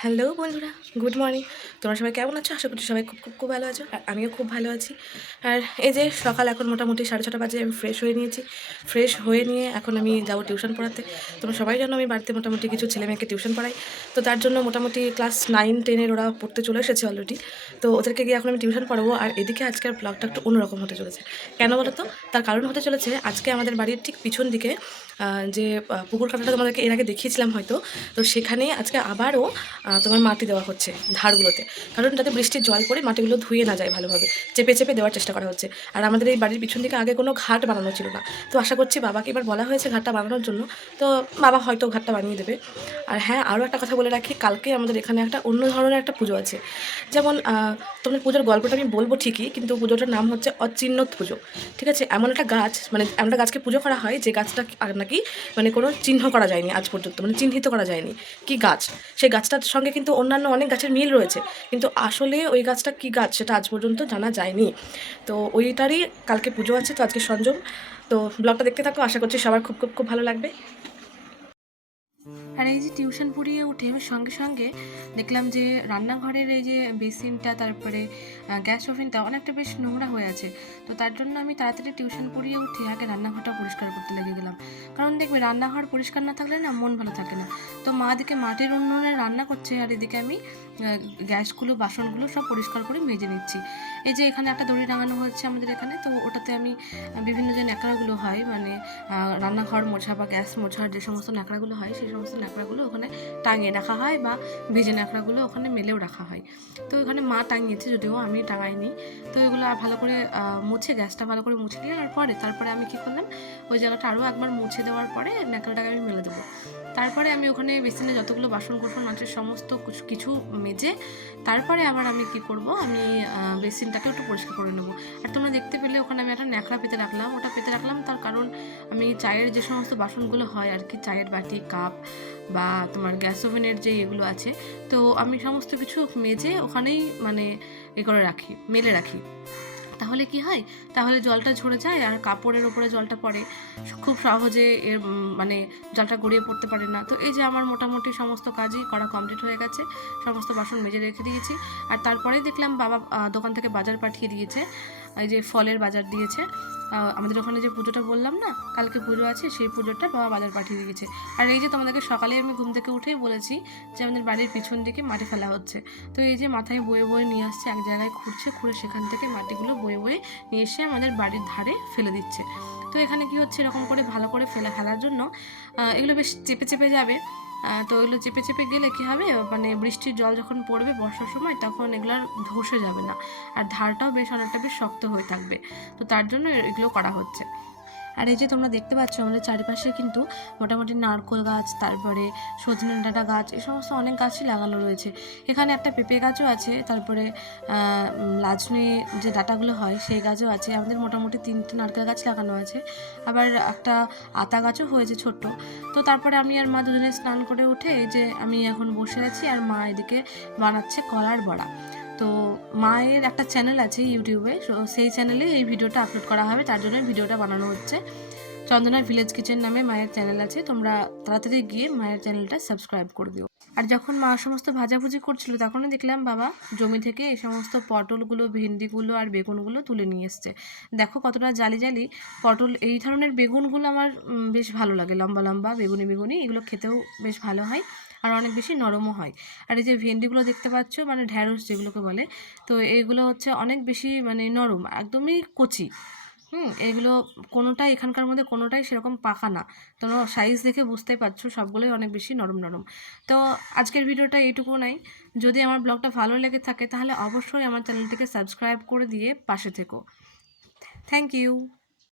Hello বন্ধুরা, good morning. তোমরা সবাই কেমন আছো? আশা করছি সবাই খুব খুব খুব ভালো আছো, আর আমিও খুব ভালো আছি। আর এই যে সকাল এখন মোটামুটি 6:30 বাজে, আমি ফ্রেশ হয়ে নিয়েছি। ফ্রেশ হয়ে নিয়ে এখন আমি যাবো টিউশন পড়াতে। তোমরা সবাই জানো আমি বাড়িতে মোটামুটি কিছু ছেলেমেয়েকে টিউশন পড়াই। তো তার জন্য মোটামুটি ক্লাস 9-10 ওরা পড়তে চলে এসেছে অলরেডি। তো ওদেরকে গিয়ে এখন আমি টিউশন পড়াবো। আর এদিকে আজকের ব্লগটা একটু অন্যরকম হতে চলেছে। কেন বলো তো? তার কারণ হতে চলেছে, আজকে আমাদের বাড়ির ঠিক পিছন দিকে যে পুকুর কাটাটা তোমাদেরকে এর আগে দেখিয়েছিলাম হয়তো। তো সেখানে আজকে আবারও তোমার মাটি দেওয়া হচ্ছে ধারগুলোতে, কারণ যাতে বৃষ্টির জল পড়ে মাটিগুলো ধুয়ে না যায় ভালোভাবে, চেপে চেপে দেওয়ার চেষ্টা করা হচ্ছে। আর আমাদের এই বাড়ির পিছন দিকে আগে কোনো ঘাট বানানো ছিল না। তো আশা করছি বাবাকে এবার বলা হয়েছে ঘাটটা বানানোর জন্য, তো বাবা হয়তো ঘাটটা বানিয়ে দেবে। আর হ্যাঁ, আরও একটা কথা বলে রাখি, কালকে আমাদের এখানে একটা অন্য ধরনের একটা পুজো আছে। যেমন তোমাদের পুজোর গল্পটা আমি বলবো ঠিকই, কিন্তু পুজোটার নাম হচ্ছে অচিন্নত পুজো। ঠিক আছে? এমন একটা গাছ, মানে এমন একটা গাছকে পুজো করা হয় যে গাছটা নাকি মানে কোনো চিহ্ন করা যায়নি আজ পর্যন্ত, মানে চিহ্নিত করা যায়নি কি গাছ। সেই গাছটার সঙ্গে কিন্তু অন্যান্য অনেক গাছের মিল রয়েছে, কিন্তু আসলে ওই গাছটা কী গাছ সেটা আজ পর্যন্ত জানা যায়নি। তো ওইটারই কালকে পুজো আছে, তো আজকে সংযম। তো ব্লগটা দেখতে থাকো, আশা করছি সবার খুব খুব খুব ভালো লাগবে। আর এই যে টিউশন পড়িয়ে উঠে আমি সঙ্গে সঙ্গে দেখলাম যে রান্নাঘরের এই যে বেসিনটা, তারপরে গ্যাস ওভেনটা অনেকটা বেশ নোংরা হয়ে আছে। তো তার জন্য আমি তাড়াতাড়ি টিউশন পড়িয়ে উঠে আগে রান্নাঘরটা পরিষ্কার করতে লেগে গেলাম। কারণ দেখবে রান্নাঘর পরিষ্কার না থাকলে না মন ভালো থাকে না। তো মা এদিকে মাটির উনুনে রান্না করছে, আর এদিকে আমি গ্যাসগুলো বাসনগুলো সব পরিষ্কার করে মেজে নিচ্ছি। এই যে এখানে একটা দড়ি টাঙানো হচ্ছে আমাদের এখানে, তো ওটাতে আমি বিভিন্ন যে ন্যাকড়াগুলো হয়, মানে রান্নাঘর মোছা বা গ্যাস মোছার যে সমস্ত ন্যাকড়াগুলো হয়, সেই সমস্ত ন্যাকড়াগুলো ওখানে টাঙিয়ে রাখা হয়, বা ভিজে ন্যাকড়াগুলো ওখানে মেলেও রাখা হয়। তো এখানে মা টাঙিয়েছে, যদিও আমি টাঙাইনি। তো এগুলো ভালো করে মুছে, গ্যাসটা ভালো করে মুছে নেওয়ার পরে তারপরে আমি কী করলাম, ওই জায়গাটা আরও একবার মুছে দেওয়ার পরে ন্যাকড়াটাকে আমি মেলে দেবো। তারপরে আমি ওখানে বেসিনে যতগুলো বাসন কোসন আছে সমস্ত কিছু মেজে তারপরে আবার আমি কি করব, আমি বেসিনটাকে একটু পরিষ্কার করে নেবো। আর তোমরা দেখতে পেলে ওখানে আমি একটা ন্যাকড়া পেতে রাখলাম, ওটা পেতে রাখলাম তার কারণ আমি চায়ের যে সমস্ত বাসনগুলো হয় আর কি, চায়ের বাটি, কাপ, বা তোমার গ্যাস ওভেনের যে এগুলো আছে, তো আমি সমস্ত কিছু মেজে ওখানেই মানে করে রাখি, মেলে রাখি। তাহলে কি হয়, তাহলে জলটা ঝরে যায় আর কাপড়ের ওপরে জলটা পড়ে, খুব সহজে এর মানে জলটা গড়িয়ে পড়তে পারে না। তো এই যে আমার মোটামুটি সমস্ত কাজই করা কমপ্লিট হয়ে গেছে, সমস্ত বাসন মেজে রেখে দিয়েছি। আর তারপরেই দেখলাম বাবা দোকান থেকে বাজার পাঠিয়ে দিয়েছে, এই যে ফলের বাজার দিয়েছে। আমাদের ওখানে যে পুজোটা বললাম না, কালকে পুজো আছে, সেই পুজোটা বাবা বাজার পাঠিয়ে দিয়েছে। আর এই যে তোমাদেরকে সকালে আমি ঘুম থেকে উঠেই বলেছি যে আমাদের বাড়ির পিছন দিকে মাটি ফেলা হচ্ছে। তো এই যে মাথায় বয়ে বয়ে নিয়ে আসছে, এক জায়গায় খুঁড়ছে, খুঁড়ে সেখান থেকে মাটিগুলো বয়ে বয়ে নিয়ে এসে আমাদের বাড়ির ধারে ফেলে দিচ্ছে। তো এখানে কি হচ্ছে, এরকম করে ভালো করে ফেলার জন্য এগুলো বেশ চেপে চেপে যাবে। তো এগুলো চেপে চেপে গেলে কী হবে, মানে বৃষ্টির জল যখন পড়বে বর্ষার সময়, তখন এগুলোর ধসে যাবে না, আর ধারটাও অনেকটা বেশ শক্ত হয়ে থাকবে। তো তার জন্য এগুলো করা হচ্ছে। আর এই যে তোমরা দেখতে পাচ্ছ আমাদের চারিপাশে কিন্তু মোটামুটি নারকেল গাছ, তারপরে সজনে ডাঁটা গাছ, এই সমস্ত অনেক গাছই লাগানো রয়েছে। এখানে একটা পেঁপে গাছও আছে, তারপরে লাজনি যে ডাঁটাগুলো হয় সেই গাছও আছে। আমাদের মোটামুটি 3টে নারকেল গাছ লাগানো আছে, আবার একটা আতা গাছও হয়েছে ছোট্ট। তো তারপরে আমি আর মা দুজনে স্নান করে উঠে এই যে আমি এখন বসে আছি, আর মা এদিকে বানাচ্ছে কলার বড়া। তো মায়ের একটা চ্যানেল আছে ইউটিউবে, সেই চ্যানেলে এই ভিডিওটা আপলোড করা হবে, তার জন্য ভিডিওটা বানানো হচ্ছে। চন্দনার ভিলেজ কিচেন নামে মায়ের চ্যানেল আছে, তোমরা তাড়াতাড়ি গিয়ে মায়ের চ্যানেলটা সাবস্ক্রাইব করে দিও। আর যখন মা সমস্ত ভাজাভুজি করছিল, তখনই দেখলাম বাবা জমি থেকে এই সমস্ত পটলগুলো, ভেন্ডিগুলো আর বেগুনগুলো তুলে নিয়ে এসছে। দেখো কতটা জালি জালি পটল। এই ধরনের বেগুনগুলো আমার বেশ ভালো লাগে, লম্বা লম্বা বেগুনি বেগুনি, এগুলো খেতেও বেশ ভালো হয় আর অনেক বেশি নরমও হয়। আর এই যে ভেন্ডিগুলো দেখতে পাচ্ছ, মানে ঢ্যাঁড়স যেগুলোকে বলে, তো এইগুলো হচ্ছে অনেক বেশি মানে নরম, একদমই কচি। এগুলো কোনোটাই এখানকার মধ্যে কোনোটাই সেরকম পাকা না। তোমরা সাইজ দেখে বুঝতেই পারছো, সবগুলোই অনেক বেশি নরম নরম। তো আজকের ভিডিওটা এইটুকু নাই। যদি আমার ব্লগটা ভালো লেগে থাকে তাহলে অবশ্যই আমার চ্যানেলটিকে সাবস্ক্রাইব করে দিয়ে পাশে থেকো। Thank you.